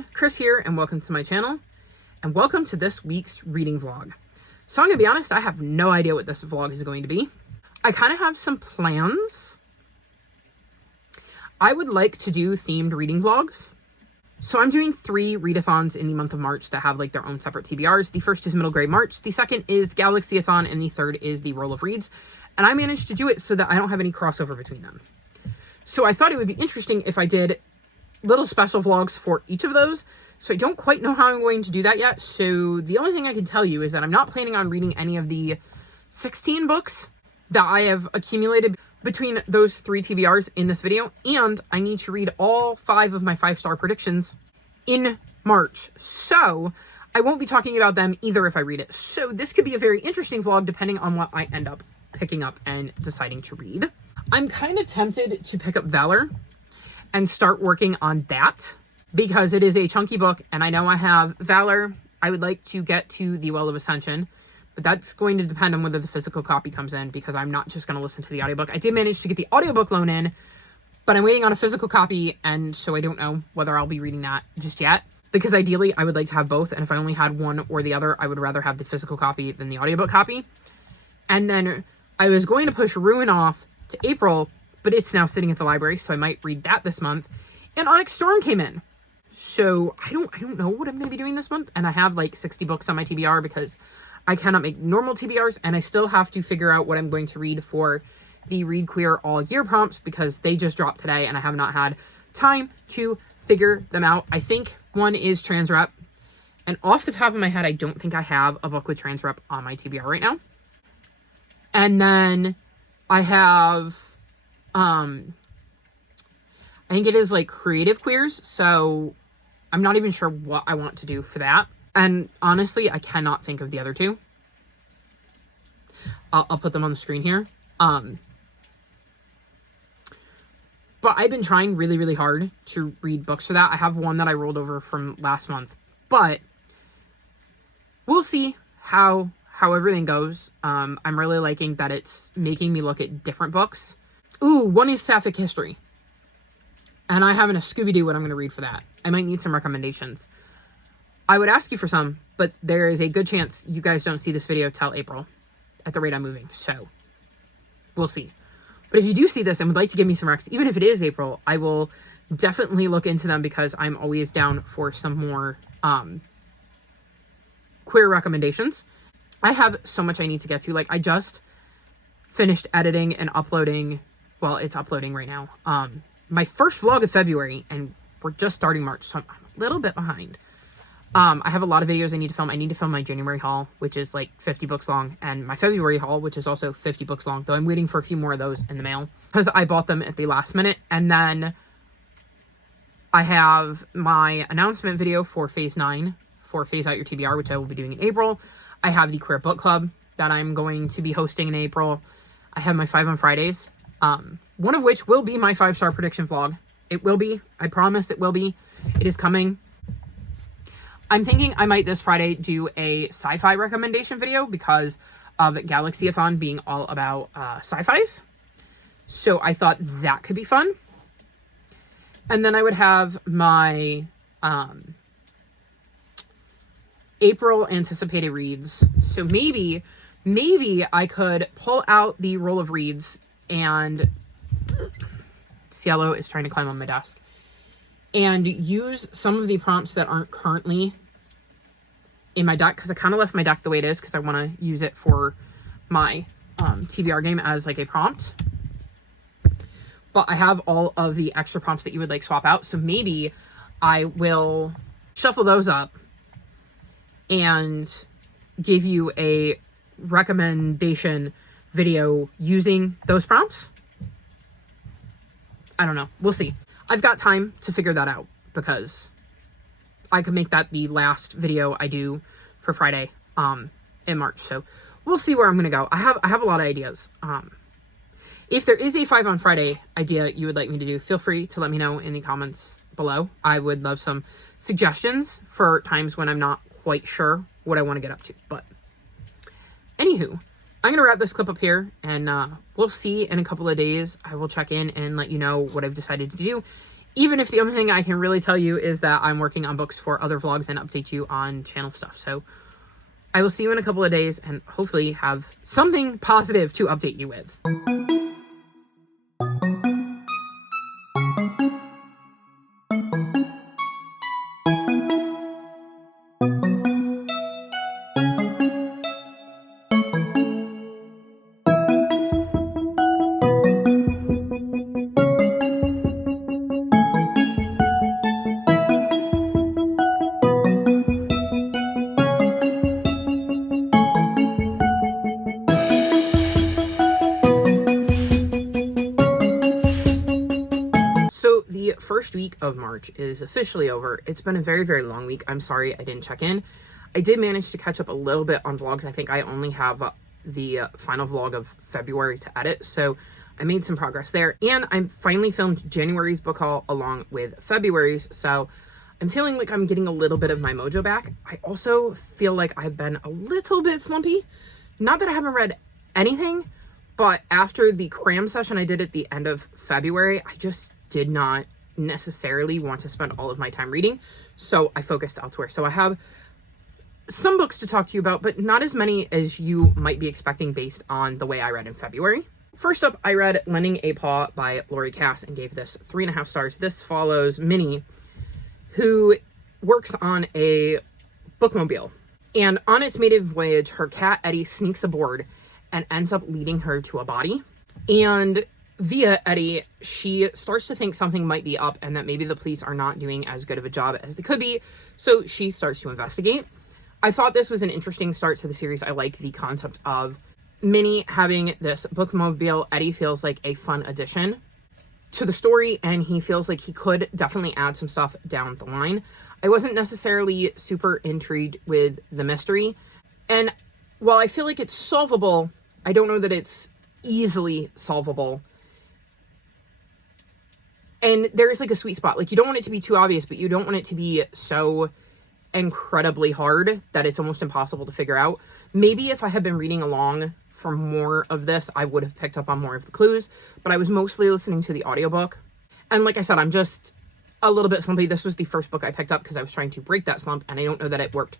everyone, Chris here, and welcome to my channel, and welcome to this week's reading vlog. So I'm gonna be honest, I have no idea what this vlog is going to be. I kind of have some plans. I would like to do themed reading vlogs. So I'm doing 3 readathons in the month of March that have like their own separate TBRs. The first is Middle Grade March, the second is Galaxy-a-thon, and the third is the Roll of Reads. And I managed to do it so that I don't have any crossover between them. So I thought it would be interesting if I did little special vlogs for each of those. So I don't quite know how I'm going to do that yet. So the only thing I can tell you is that I'm not planning on reading any of the 16 books that I have accumulated between those 3 TBRs in this video. And I need to read all 5 of my 5-star predictions in March. So I won't be talking about them either if I read it. So this could be a very interesting vlog depending on what I end up picking up and deciding to read. I'm kind of tempted to pick up Valor and start working on that because it is a chunky book and I know I have Valor. I would like to get to the Well of Ascension, but that's going to depend on whether the physical copy comes in because I'm not just going to listen to the audiobook. I did manage to get the audiobook loan in, but I'm waiting on a physical copy, and so I don't know whether I'll be reading that just yet because ideally I would like to have both, and if I only had one or the other, I would rather have the physical copy than the audiobook copy. And then I was going to push Ruin off to April, but it's now sitting at the library, so I might read that this month. And Onyx Storm came in. So I don't know what I'm going to be doing this month. And I have like 60 books on my TBR because I cannot make normal TBRs, and I still have to figure out what I'm going to read for the Read Queer All Year prompts because they just dropped today and I have not had time to figure them out. I think one is Transrep, and off the top of my head, I don't think I have a book with Transrep on my TBR right now. And then I have I think it is like Creative Queers, so I'm not even sure what I want to do for that. And honestly, I cannot think of the other 2. I'll put them on the screen here. But I've been trying really, really hard to read books for that. I have one that I rolled over from last month, but we'll see how everything goes. I'm really liking that it's making me look at different books. Ooh, one is Sapphic History. And I haven't a Scooby-Doo what I'm going to read for that. I might need some recommendations. I would ask you for some, but there is a good chance you guys don't see this video till April at the rate I'm moving. So we'll see. But if you do see this and would like to give me some recs, even if it is April, I will definitely look into them because I'm always down for some more queer recommendations. I have so much I need to get to. Like, I just finished editing and uploading. Well, it's uploading right now. My first vlog of February, and we're just starting March, so I'm a little bit behind. I have a lot of videos I need to film. I need to film my January haul, which is like 50 books long, and my February haul, which is also 50 books long, though I'm waiting for a few more of those in the mail because I bought them at the last minute. And then I have my announcement video for Phase 9 for Phase Out Your TBR, which I will be doing in April. I have the Queer Book Club that I'm going to be hosting in April. I have my 5 on Fridays, one of which will be my 5-star prediction vlog. It will be. I promise it will be. It is coming. I'm thinking I might this Friday do a sci-fi recommendation video because of Galaxy-a-thon being all about sci-fis. So I thought that could be fun. And then I would have my April anticipated reads. So maybe I could pull out the Roll of Reads, and Cielo is trying to climb on my desk, and use some of the prompts that aren't currently in my deck because I kind of left my deck the way it is because I want to use it for my TBR game as like a prompt. But I have all of the extra prompts that you would like swap out, so maybe I will shuffle those up and give you a recommendation video using those prompts. I don't know. We'll see. I've got time to figure that out because I could make that the last video I do for Friday in March. So we'll see where I'm going to go. I have a lot of ideas. If there is a 5 on Friday idea you would like me to do, feel free to let me know in the comments below. I would love some suggestions for times when I'm not quite sure what I want to get up to. But anywho, I'm going to wrap this clip up here, and we'll see in a couple of days. I will check in and let you know what I've decided to do Even if the only thing I can really tell you is that I'm working on books for other vlogs and update you on channel stuff. So I will see you in a couple of days and hopefully have something positive to update you with. So the first week of March is officially over. It's been a very, very long week. I'm sorry I didn't check in. I did manage to catch up a little bit on vlogs. I think I only have the final vlog of February to edit, so I made some progress there. And I finally filmed January's book haul along with February's, so I'm feeling like I'm getting a little bit of my mojo back. I also feel like I've been a little bit slumpy. Not that I haven't read anything, but after the cram session I did at the end of February, I just did not necessarily want to spend all of my time reading, so I focused elsewhere. So I have some books to talk to you about, but not as many as you might be expecting based on the way I read in February. First up, I read Lending a Paw by Lori Cass and gave this 3.5 stars. This follows Minnie, who works on a bookmobile, and on its maiden voyage, her cat Eddie sneaks aboard and ends up leading her to a body. And via Eddie, she starts to think something might be up and that maybe the police are not doing as good of a job as they could be, so she starts to investigate. I thought this was an interesting start to the series. I like the concept of Minnie having this bookmobile. Eddie feels like a fun addition to the story, and he feels like he could definitely add some stuff down the line. I wasn't necessarily super intrigued with the mystery, and while I feel like it's solvable, I don't know that it's easily solvable. And there's like a sweet spot. Like, you don't want it to be too obvious, but you don't want it to be so incredibly hard that it's almost impossible to figure out. Maybe if I had been reading along for more of this, I would have picked up on more of the clues, but I was mostly listening to the audiobook. And like I said, I'm just a little bit slumpy. This was the first book I picked up because I was trying to break that slump, and I don't know that it worked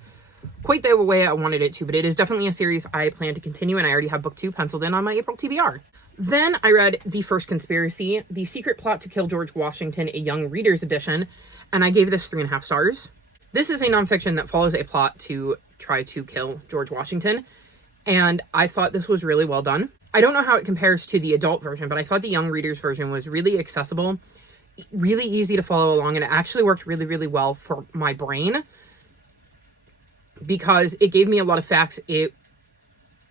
quite the way I wanted it to, but it is definitely a series I plan to continue, and I already have book 2 penciled in on my April TBR. Then I read The First Conspiracy, The Secret Plot to Kill George Washington, a Young Reader's Edition, and I gave this 3.5 stars. This is a nonfiction that follows a plot to try to kill George Washington, and I thought this was really well done. I don't know how it compares to the adult version, but I thought the young reader's version was really accessible, really easy to follow along, and it actually worked really, really well for my brain because it gave me a lot of facts. It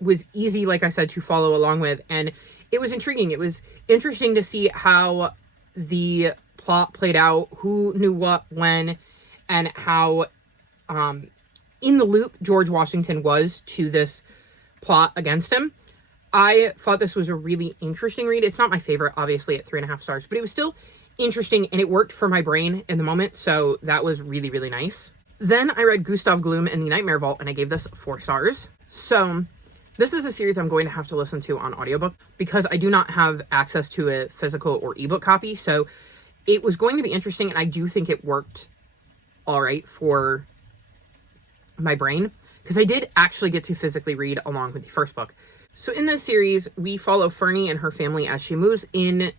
was easy, like I said, to follow along with, and it was intriguing. It was interesting to see how the plot played out, who knew what, when, and how in the loop George Washington was to this plot against him. I thought this was a really interesting read. It's not my favorite, obviously, at 3.5 stars, but it was still interesting, and it worked for my brain in the moment, so that was really, really nice. Then I read Gustav Gloom and the Nightmare Vault, and I gave this 4 stars. So this is a series I'm going to have to listen to on audiobook because I do not have access to a physical or ebook copy, so it was going to be interesting, and I do think it worked all right for my brain because I did actually get to physically read along with the first book. So in this series, we follow Fernie and her family as she moves in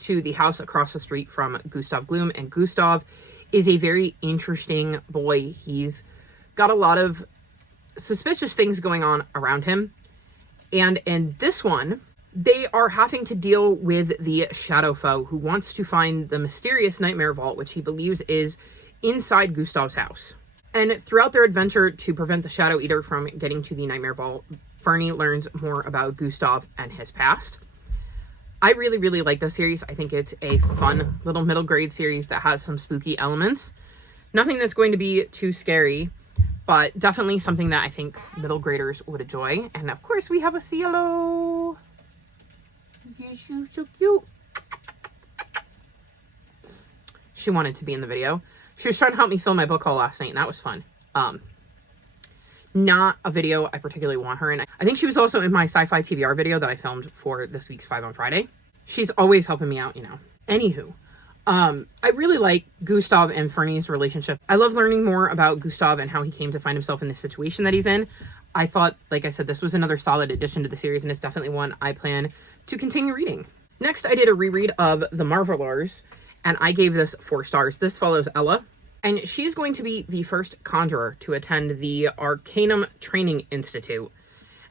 to the house across the street from Gustav Gloom, and Gustav is a very interesting boy. He's got a lot of suspicious things going on around him, and in this one, they are having to deal with the Shadow Foe, who wants to find the mysterious Nightmare Vault, which he believes is inside Gustav's house. And throughout their adventure to prevent the Shadow Eater from getting to the Nightmare Vault, Fernie learns more about Gustav and his past. I really, really like this series. I think it's a fun little middle grade series that has some spooky elements. Nothing that's going to be too scary, but definitely something that I think middle graders would enjoy. And of course, we have a Cielo. She's so cute. She wanted to be in the video. She was trying to help me film my book haul last night, and that was fun. Not a video I particularly want her in. I think she was also in my sci-fi TBR video that I filmed for this week's 5 on Friday. She's always helping me out, you know. Anywho, I really like Gustav and Fernie's relationship. I love learning more about Gustav and how he came to find himself in the situation that he's in. I thought, like I said, this was another solid addition to the series, and it's definitely one I plan to continue reading. Next, I did a reread of The Marvelers, and I gave this 4 stars. This follows Ella, and she's going to be the first conjurer to attend the Arcanum Training Institute.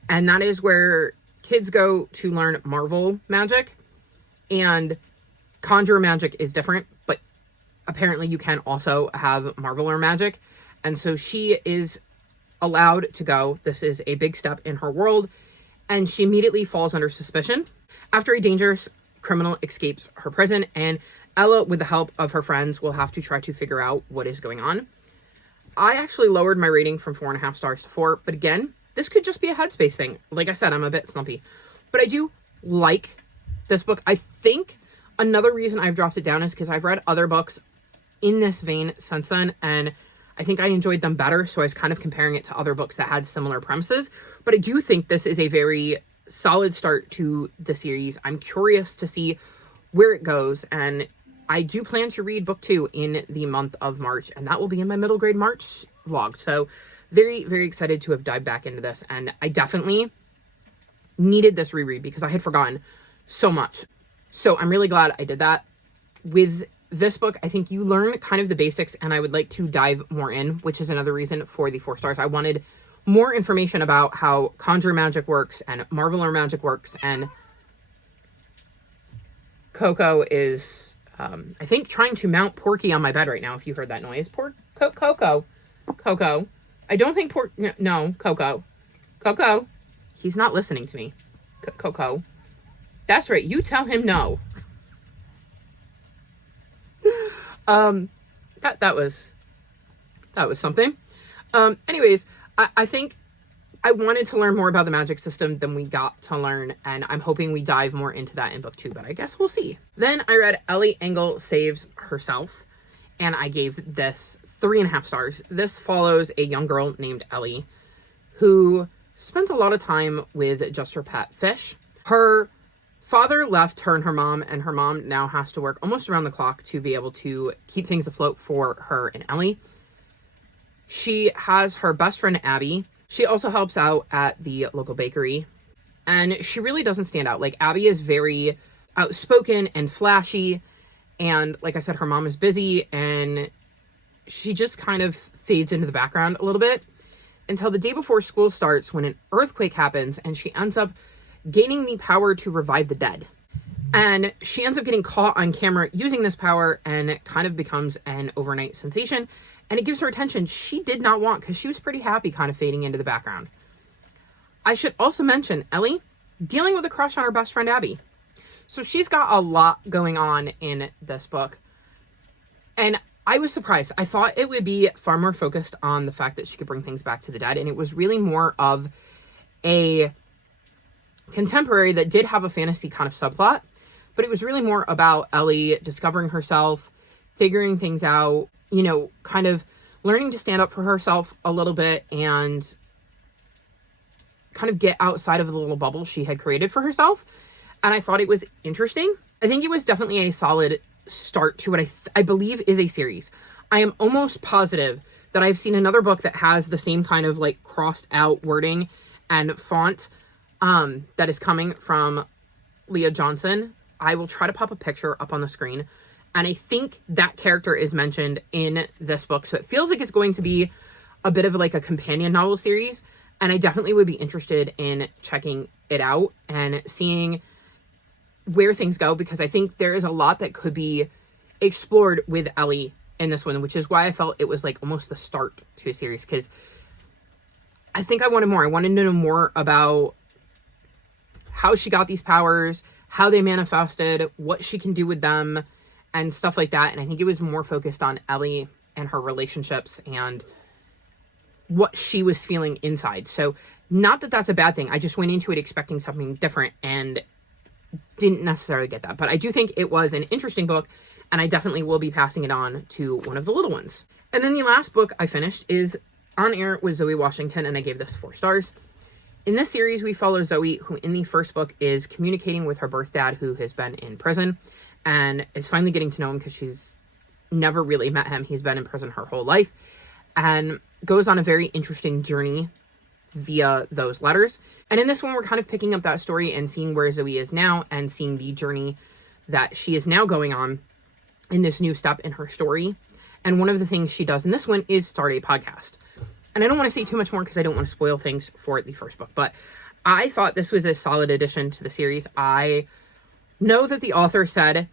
And that is where kids go to learn Marvel magic, and conjurer magic is different, but apparently you can also have Marveler magic. And so she is allowed to go. This is a big step in her world, and she immediately falls under suspicion after a dangerous criminal escapes her prison, and Ella, with the help of her friends, will have to try to figure out what is going on. I actually lowered my rating from 4.5 stars to 4, but again, this could just be a headspace thing. Like I said, I'm a bit slumpy, but I do like this book. I think another reason I've dropped it down is because I've read other books in this vein since then, and I think I enjoyed them better, so I was kind of comparing it to other books that had similar premises. But I do think this is a very solid start to the series. I'm curious to see where it goes, and I do plan to read book 2 in the month of March, and that will be in my middle grade March vlog. So very, very excited to have dived back into this, and I definitely needed this reread because I had forgotten so much. So I'm really glad I did that. With this book, I think you learn kind of the basics, and I would like to dive more in, which is another reason for the 4 stars. I wanted more information about how conjure magic works and Marveler magic works, and Coco is, I think, trying to mount Porky on my bed right now, if you heard that noise. Coco. I don't think no, Coco. Coco. He's not listening to me. Coco. That's right, you tell him no. That was something. Anyways, I think I wanted to learn more about the magic system than we got to learn, and I'm hoping we dive more into that in book 2, but I guess we'll see. Then I read Ellie Engel Saves Herself, and I gave this 3.5 stars. This follows a young girl named Ellie who spends a lot of time with just her pet fish. Her father left her and her mom now has to work almost around the clock to be able to keep things afloat for her and Ellie. She has her best friend, Abby. She also helps out at the local bakery, and she really doesn't stand out. Like, Abby is very outspoken and flashy, and like I said, her mom is busy, and she just kind of fades into the background a little bit until the day before school starts, when an earthquake happens, and she ends up gaining the power to revive the dead. And she ends up getting caught on camera using this power, and it kind of becomes an overnight sensation. And it gives her attention she did not want, because she was pretty happy kind of fading into the background. I should also mention Ellie dealing with a crush on her best friend, Abby. So she's got a lot going on in this book. And I was surprised. I thought it would be far more focused on the fact that she could bring things back to the dead. And it was really more of a contemporary that did have a fantasy kind of subplot. But it was really more about Ellie discovering herself, figuring things out, you know, kind of learning to stand up for herself a little bit and kind of get outside of the little bubble she had created for herself. And I thought it was interesting. I think it was definitely a solid start to what I believe is a series. I am almost positive that I've seen another book that has the same kind of like crossed out wording and font that is coming from Leah Johnson. I will try to pop a picture up on the screen. And I think that character is mentioned in this book. So it feels like it's going to be a bit of like a companion novel series. And I definitely would be interested in checking it out and seeing where things go, because I think there is a lot that could be explored with Ellie in this one, which is why I felt it was like almost the start to a series, because I think I wanted more. I wanted to know more about how she got these powers, how they manifested, what she can do with them, and stuff like that. And I think it was more focused on Ellie and her relationships and what she was feeling inside. So not that that's a bad thing. I just went into it expecting something different and didn't necessarily get that. But I do think it was an interesting book, and I definitely will be passing it on to one of the little ones. And then the last book I finished is On Air with Zoe Washington, and I gave this 4 stars. In this series, we follow Zoe, who in the first book is communicating with her birth dad, who has been in prison. and is finally getting to know him because she's never really met him. He's been in prison her whole life, and goes on a very interesting journey via those letters. And in this one, we're kind of picking up that story and seeing where Zoe is now and seeing the journey that she is now going on in this new step in her story. And one of the things she does in this one is start a podcast. And I don't want to say too much more because I don't want to spoil things for the first book, but I thought this was a solid addition to the series. I know that the author said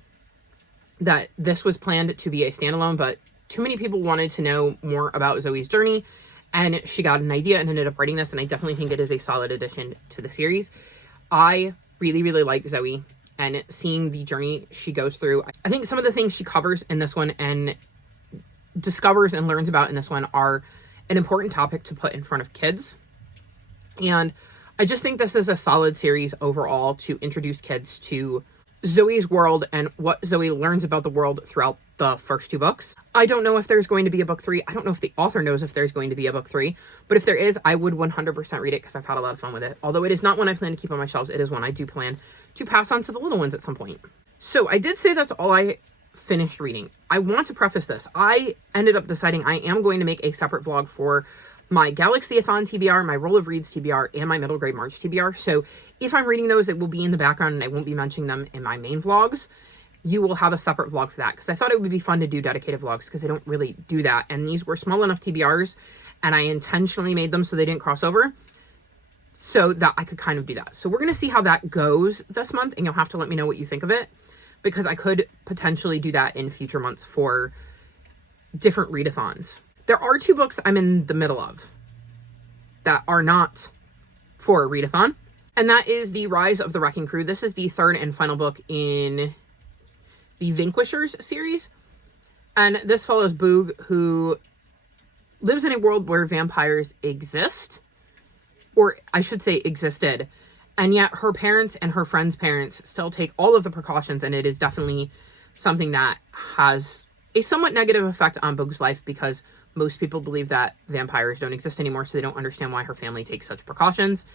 that this was planned to be a standalone, but too many people wanted to know more about Zoe's journey, and she got an idea and ended up writing this, and I definitely think it is a solid addition to the series. I really, really like Zoe and seeing the journey she goes through. I think some of the things she covers in this one and discovers and learns about in this one are an important topic to put in front of kids. And I just think this is a solid series overall to introduce kids to Zoe's world and what Zoe learns about the world throughout the first 2 books. I don't know if there's going to be a book 3. I don't know if the author knows if there's going to be a book 3, but if there is, I would 100% read it because I've had a lot of fun with it. Although it is not one I plan to keep on my shelves, it is one I do plan to pass on to the little ones at some point. So I did say that's all I finished reading. I want to preface this. I ended up deciding I am going to make a separate vlog for my Galaxy-a-thon TBR, my Roll of Reads TBR, and my Middle Grade March TBR. So if I'm reading those, it will be in the background and I won't be mentioning them in my main vlogs. You will have a separate vlog for that because I thought it would be fun to do dedicated vlogs because I don't really do that. And these were small enough TBRs and I intentionally made them so they didn't cross over so that I could kind of do that. So we're going to see how that goes this month, and you'll have to let me know what you think of it because I could potentially do that in future months for different readathons. There are 2 books I'm in the middle of that are not for a readathon, and that is The Rise of the Wrecking Crew. This is the 3rd and final book in the Vanquishers series, and this follows Boog, who lives in a world where vampires exist, or I should say existed, and yet her parents and her friends' parents still take all of the precautions, and it is definitely something that has a somewhat negative effect on Boog's life because most people believe that vampires don't exist anymore, so they don't understand why her family takes such precautions.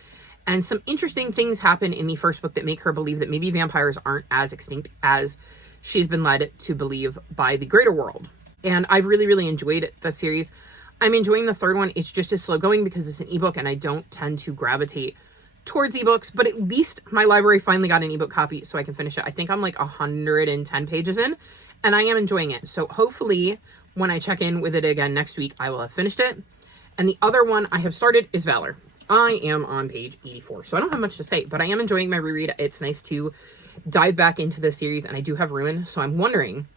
And some interesting things happen in the first book that make her believe that maybe vampires aren't as extinct as she's been led to believe by the greater world. And I've really, really enjoyed the series. I'm enjoying the 3rd one. It's just as slow going because it's an ebook and I don't tend to gravitate towards ebooks, but at least my library finally got an ebook copy so I can finish it. I think I'm like 110 pages in and I am enjoying it. So hopefully when I check in with it again next week, I will have finished it. And the other one I have started is Valor. I am on page 84, so I don't have much to say, but I am enjoying my reread. It's nice to dive back into the series, and I do have Ruin, so I'm wondering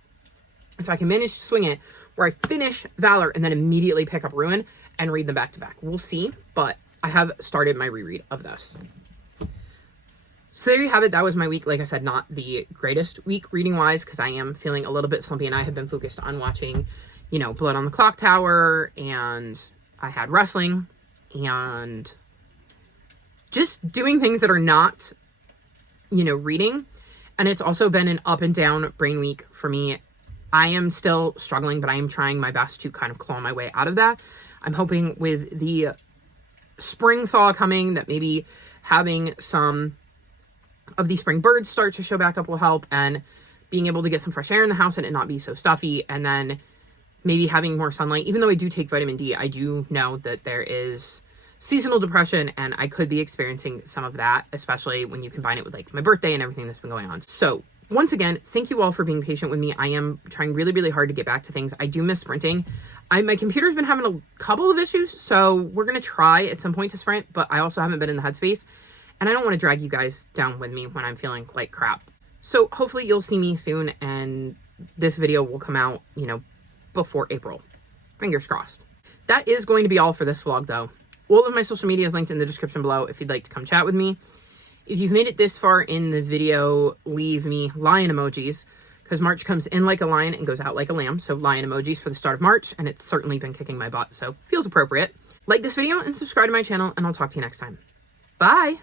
if I can manage to swing it where I finish Valor and then immediately pick up Ruin and read them back to back. We'll see, but I have started my reread of this. So there you have it. That was my week. Like I said, not the greatest week reading-wise because I am feeling a little bit slumpy, and I have been focused on watching, you know, Blood on the Clock Tower, and I had wrestling, and just doing things that are not, you know, reading. And it's also been an up and down brain week for me. I am still struggling, but I am trying my best to kind of claw my way out of that. I'm hoping with the spring thaw coming that maybe having some of the spring birds start to show back up will help, and being able to get some fresh air in the house and it not be so stuffy, and then maybe having more sunlight. Even though I do take vitamin D, I do know that there is seasonal depression and I could be experiencing some of that, especially when you combine it with like my birthday and everything that's been going on. So once again, thank you all for being patient with me. I am trying really, really hard to get back to things. I do miss sprinting. My computer's been having a couple of issues, so we're going to try at some point to sprint, but I also haven't been in the headspace, and I don't want to drag you guys down with me when I'm feeling like crap. So hopefully you'll see me soon, and this video will come out, you know, before April. Fingers crossed. That is going to be all for this vlog, though. All of my social media is linked in the description below if you'd like to come chat with me. If you've made it this far in the video, leave me lion emojis, because March comes in like a lion and goes out like a lamb. So lion emojis for the start of March, and it's certainly been kicking my butt, so feels appropriate. Like this video and subscribe to my channel, and I'll talk to you next time. Bye!